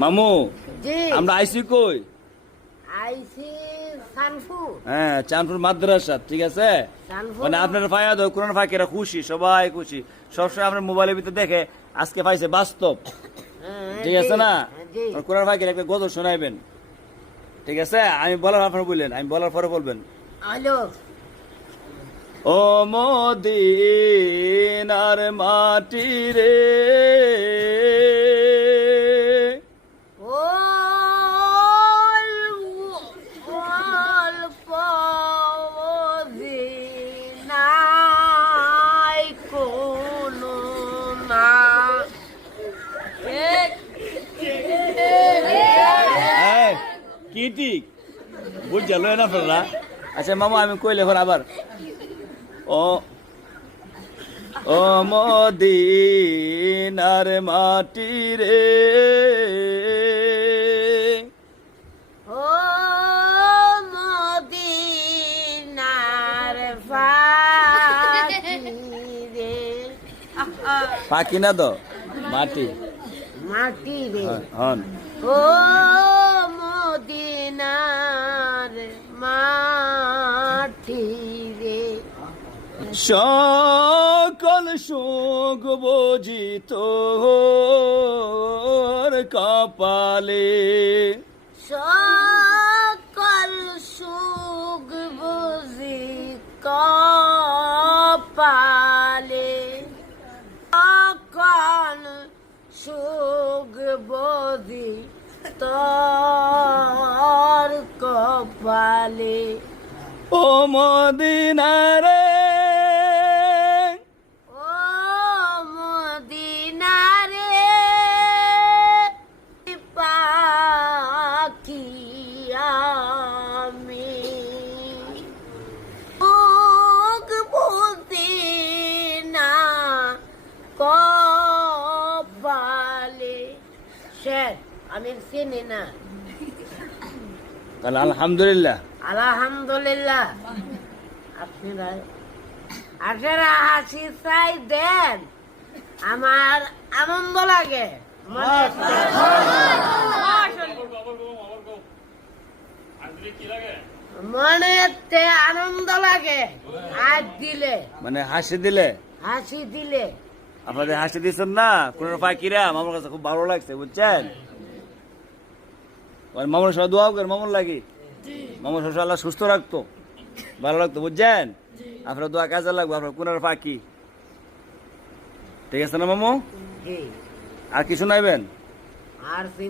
মামু জি আমরা আইসি কই? আইসি সানফুর হ্যাঁ, চাঁদপুর মাদ্রাসা, ঠিক আছে। সানফুর মানে আপনার ফায়াদ কোরআন ফাঁকিরা খুশি, সবাই খুশি, সবসময় আপনার মোবাইলের ভিতরে দেখে, আজকে পাইছে বাস্তব, ঠিক আছে না? জি কোরআন ফাঁকির একটা গজল শোনাইবেন, ঠিক আছে? আমি বলার আপনার বললেন, আমি বলার পরে বলবেন। হ্যালো ও মদিনার মাটি রে, ও অল্প নাই কোনো না এই, কি ঠিক বুঝছিল না আপনারা? আচ্ছা মামা, আমি কইলে এখন আবার, ও ও মদিনার মাটি রে, ও মদিনার ফাঁকি রে ফাঁকি না তো মাটি, মাটি রে হন ও মদিনার মাটি রে সকল সুখ বুঝিত কপালে, সকল সুখ বুঝি কপালে সকল সুখ বুঝি তোর কপালে ও মদিনারে, ও মদিনারে পাখি আমি মুখ বুঝি না কপালে শেখ আমি চিনি না তাহলে আলহামদুলিল্লাহ। আলহামদুলিল্লাহ আপনারা আপনারা হাসি চাই দেন, আমার আনন্দ লাগে মনেতে আনন্দ লাগে আজ দিলে মানে হাসি দিলে, হাসি দিলে আপনাদের হাসি দিচ্ছেন না কোন ফাঁকিরা, আমার কাছে খুব ভালো লাগছে, বুঝছেন? মামুর সবাই দোয়া করেন, মামুর লাগি, মামুর সব আল্লাহ সুস্থ রাখতো, ভালো লাগতো, বুঝছেন? আপনার দোয়া কাজে লাগবে, আপনার কোন ফাঁকি, ঠিক আছে না মামু? জি আর কি শোনাইবেন? আর